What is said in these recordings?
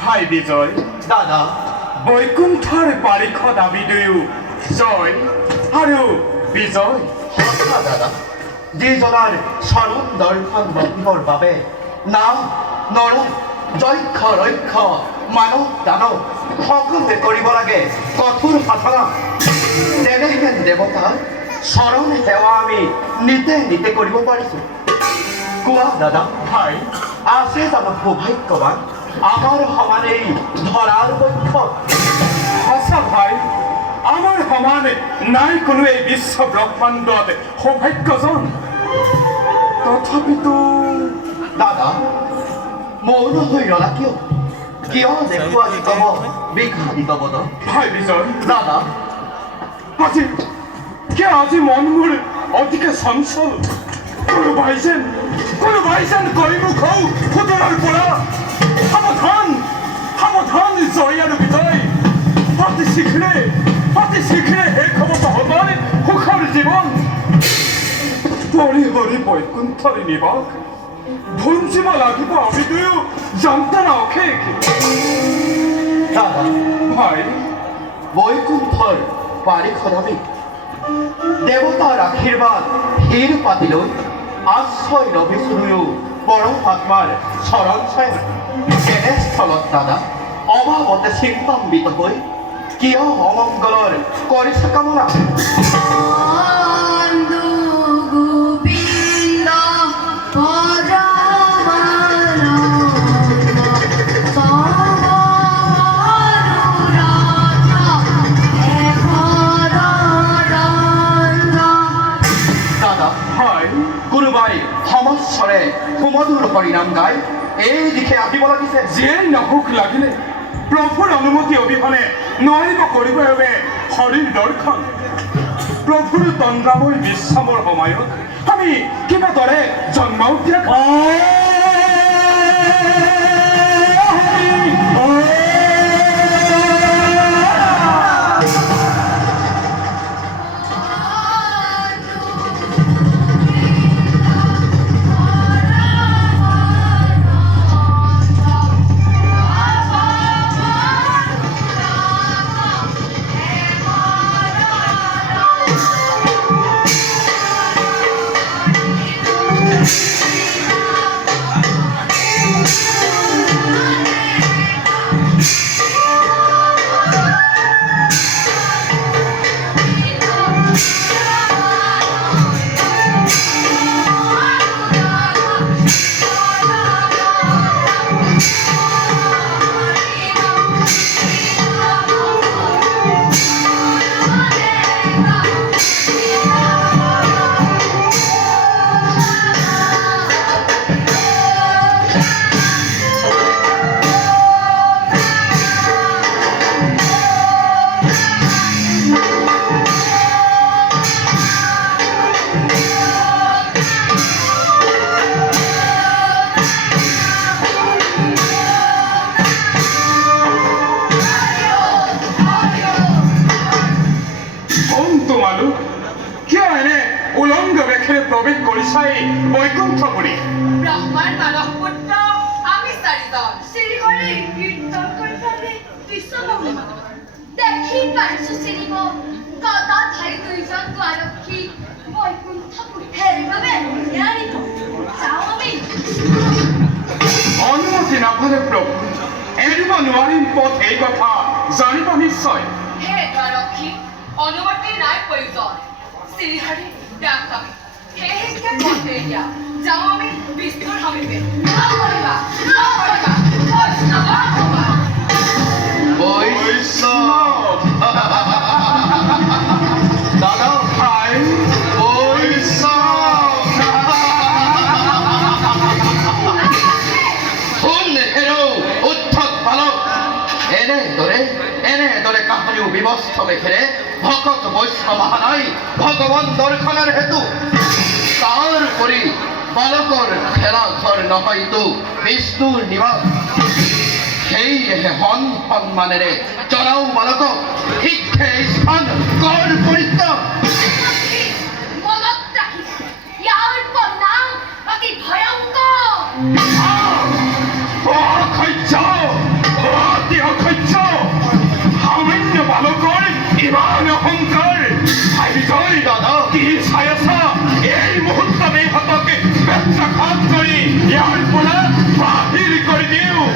হাই বিজয় দাদা বৈকুণ্ঠৰ বাৰিষ দাবী দুয়ো জয় আৰু বিজয় সঁচা দাদা যিজনাৰ চৰণ দৰ্শন লভিবৰ বাবে নাম নৰ যক্ষ ৰক্ষ মানৱ দানৱ সকলোৱে কৰিব লাগে কঠোৰ সাধনা তেনেহেন দেৱতাৰ চৰণ সেৱা আমি নিতে নিতে কৰিব পাৰিছো কোৱা দাদা ভাই আছে জানো সৌভাগ্যৱান আমাৰ সমানে এই ধৰাৰ পক্ষ সঁচা ভাই আমাৰ সমানে নাই কোনো এই বিশ্ব ব্ৰহ্মাণ্ডত সৌভাগ্যজন তথাপিতো দাদা মৌন হৈ ৰলা কিয় কিয় দেখুৱা নিকম বিঘাদিত বদ ভাই বিজয় দাদা আজি মন মোৰ অতিকে চঞ্চল কোনোবাই যেন কৈমুখ সুদূৰৰ পৰা সাৱধান সাৱধান জয় আৰু বিজয় অতি শীঘ্ৰে শেষ হ'ব তহঁতৰ সুখৰ জীৱন পৰি হৰি বৈকুণ্ঠৰ নিবাস ভুঞ্জিব লাগিব আমি দুয়ো যন্ত্ৰণা অশেষ দাদা ভাই বৈকুণ্ঠৰ বাৰিষত আমি দেৱতাৰ আশীৰ্বাদ হীৰ পাতিলৈ আশ্ৰয় লভিছো দুয়ো পৰম আত্মাৰ চৰণ ছায়া এনেস্থলত দাদা অভাৱতে চিন্তাম্বিত হৈ কিয় অমংগলৰ কৰিছে কামনা কোনোবাই সমস্বৰে সুমধুৰ পৰিণাম গাই এই দিশে আহিব লাগিছে যিয়েই নহওক লাগিলে প্ৰভুৰ অনুমতি অবিহনে নোৱাৰিব কৰিবৰ বাবে হৰিৰ দৰ্শন প্ৰভুৰ তন্দ্ৰাময় বিশ্ৰামৰ সময়ত আমি কিবা দৰে জন্মাও ত্যাগ প্রবেশে প্রবেশ কৰিছাই বৈকুণ্ঠপুৰী ব্ৰহ্মাৰ মানস পুত্ৰ আমি চাৰিজন শ্ৰীহৰি কীৰ্তন কৰিবলৈ বিশ্বমহিমা দেখি পাইছো চিনিব গদাধাৰী দুইজন দুৱাৰক্ষী বৈকুণ্ঠপুৰী সেইবাবে জ্ঞানিত যাওঁ আমি অনুমতি নাপালে প্ৰভু এৰিব নোৱাৰিম পথ এই কথা জানিব নিশ্চয় হে দ্বাৰক্ষী অনুমতি নাই প্ৰয়োজন শ্ৰীহৰি ডাক আমি সেয়েহে পথ এৰিয়া যাওঁ আমি বিষ্ণুৰ সমীপে নকৰিবা নকৰিবা বৈষ্ণৱ হ'বা বৈষ্ণৱ দাদা হাই এনেদৰে কাহানিও বিবস্ত মেখেৰে ভকত বৈষ্ণৱ নাই ভগৱান দৰ্শনৰ হেতু তাৰ উপৰি বালকৰ খেলা ঘৰ নহয়তো বিষ্ণুৰ নিবাস সেয়েহে সন্মানেৰে জনাও বালকক শিক্ষে স্থান কৰ পৰিত্যাগ মনত ৰাখিছ ইয়াৰ পৰিণাম অতি ভয়ংকৰ অসহ্য অতি অসহ্য সামান্য বালকৰ ইমান অহংকাৰ ভাবিছই দাদা কি চাই আছা এই মুহূৰ্ততে ইহঁতকে বেত্ৰাঘাত কৰি ইয়াৰ পৰা বাহিৰ কৰি দিওঁ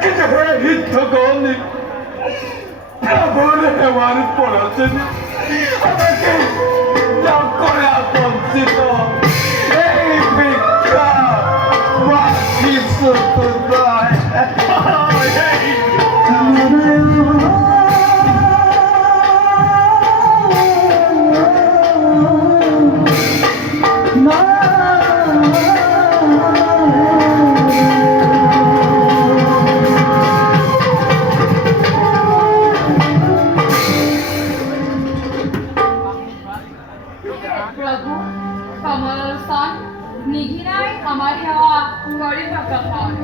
কিন্তু হয়ে হিদ্ধ গণি প্রভুর হেওয়ার পড়াছেন আমাকে যা করে বঞ্চিত এই ভিক্ষা বা কিছু তো নয়। प्रभु कमल सन निघिनाई हमार हेवा गरीब कपान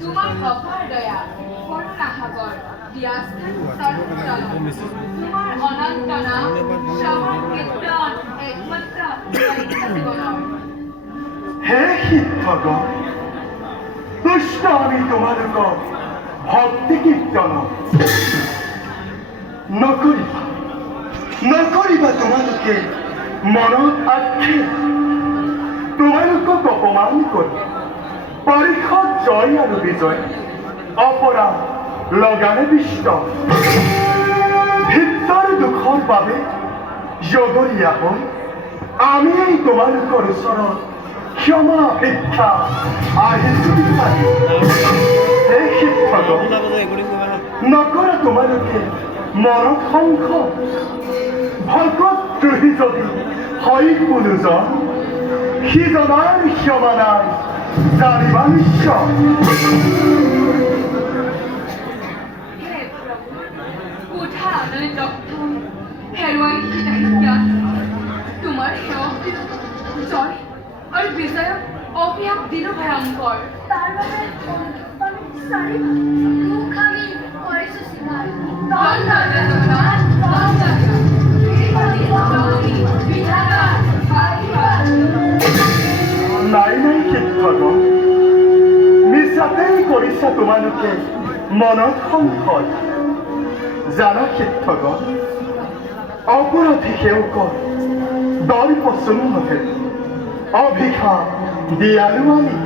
তোমার অপার দয়া করুণা সাগর দিয়াস্থান সর্বচল তোমার অনন্ত নাম সবার কীর্তন একমাত্র জীবনৰ হে শিক্ষক তুষ্ট আমি তোমালোকক ভক্তি কীৰ্তন নকৰিবা তোমালোকে মনত আঁকি তোমালোকক অপমান কৰি পৰীক্ষাত জয় আৰু বিজয় অপৰাধ লগানে বিষ্ট ভিতৰ দুখৰ বাবে জগৰীয়া হৈ আমি এই তোমালোকৰ ওচৰত ক্ষমা ভিক্ষা আহিছো বিচাৰি। হে শিক্ষক নকৰা তোমালোকে মনত সংশয় ভকত দ্ৰোহী যদি হয় কোনোজন সিজনাৰ ক্ষমা নাই জানিবা নিশ্চয়। হে প্ৰভু কোঠা আনলৈ দগ্ধম হেৰুৱাই সাহিত্যাত তোমাৰ সেৱক জয় আৰু বিজয়ক অভিশাপ দিলো ভয়ংকৰ তাৰ বাবে চাৰি মুখ আমি কৰিছো চিকাৰ নাই শিক্ষক মিছাতেই কৰিছা তোমালোকে মনত সংশয় জানা শিক্ষক অপৰাধী সেৱকৰ দল পচনমতে অভিশাপ দিয়ালো আমি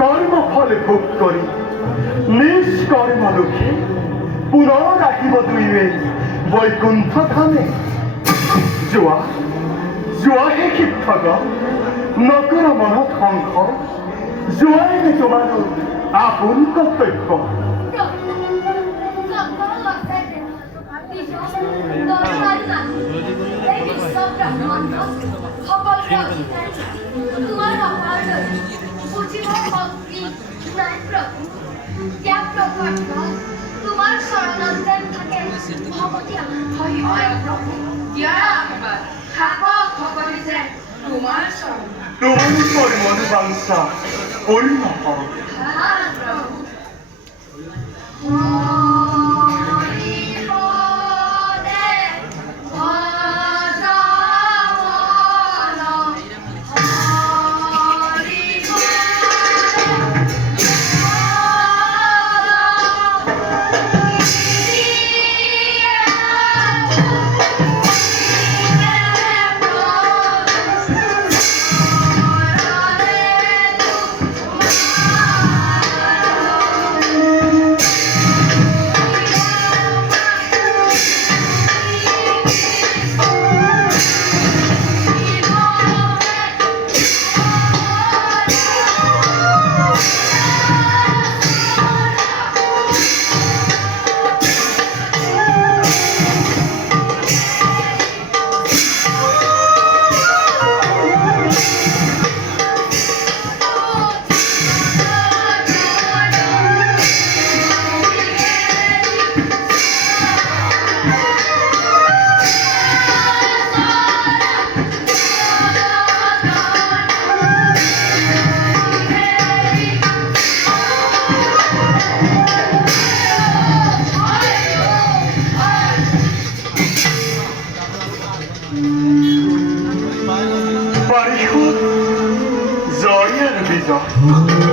কৰ্মফল ভোগ কৰি নিষ্কৰ্ম লোকে পুনৰ আহিব দুয়োৱে বৈকুণ্ঠ ধামে। যোৱাহে শিক্ষক নকৰা মনত সংশয় যোৱাই তোমালোক আপোন কৰ্তব্য। তোমাৰ অপাৰ বুজিবৰ শক্তি নাই প্ৰভু ত্যাগ প্ৰকট তোমাৰ চৰণত যেন থাকে ভগৱতী হয় প্ৰভু দিয়াৰ আশীৰ্বাদ থাকক ভগৱতী যেন তোমাৰ চৰণ তোমালোকৰ মনোবাঞ্ছা পূৰ্ণ হওক। জয়